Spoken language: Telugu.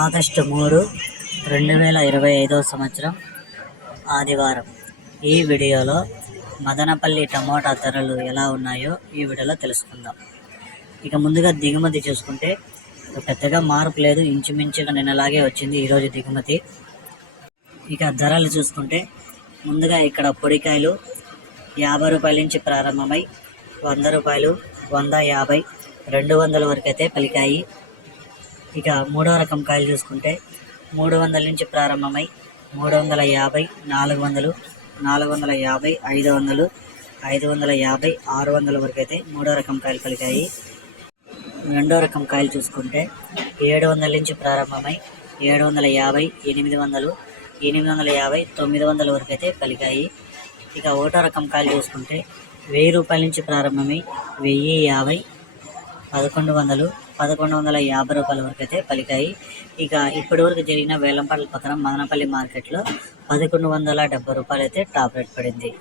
ఆగస్టు మూడు రెండు వేల ఇరవై ఐదవ సంవత్సరం ఆదివారం. ఈ వీడియోలో మదనపల్లి టమోటా ధరలు ఎలా ఉన్నాయో ఈ వీడియోలో తెలుసుకుందాం. ఇక ముందుగా దిగుమతి చూసుకుంటే పెద్దగా మార్పు లేదు ఇంచుమించుగా నిన్నలాగే వచ్చింది ఈరోజు దిగుమతి. ఇక ధరలు చూసుకుంటే ముందుగా ఇక్కడ పొడికాయలు యాభై రూపాయల నుంచి ప్రారంభమై వంద రూపాయలు వంద యాభై రెండు వందల వరకు అయితే పలికాయి. ఇక మూడో రకం కాయలు చూసుకుంటే మూడు వందల నుంచి ప్రారంభమై మూడు వందల యాభై నాలుగు వందలు నాలుగు వందల యాభై ఐదు వందలు ఐదు వందల యాభై ఆరు వందల వరకు అయితే మూడో రకం కాయలు కలిగాయి రెండో రకం కాయలు చూసుకుంటే ఏడు వందల నుంచి ప్రారంభమై ఏడు వందల యాభై ఎనిమిది వందలు ఎనిమిది వందల యాభై తొమ్మిది వందల వరకు అయితే పలికాయి. ఇక ఒకటో రకం కాయలు చూసుకుంటే వెయ్యి రూపాయల నుంచి ప్రారంభమై వెయ్యి యాభై పదకొండు వందలు పదకొండు వందల యాభై రూపాయల వరకు అయితే పలికాయి. ఇక ఇప్పటి వరకు జరిగిన వేలంపాట్ల ప్రకారం మదనపల్లి మార్కెట్లో పదకొండు వందల డెబ్బై రూపాయలు అయితే టాప్ రేట్ పడింది.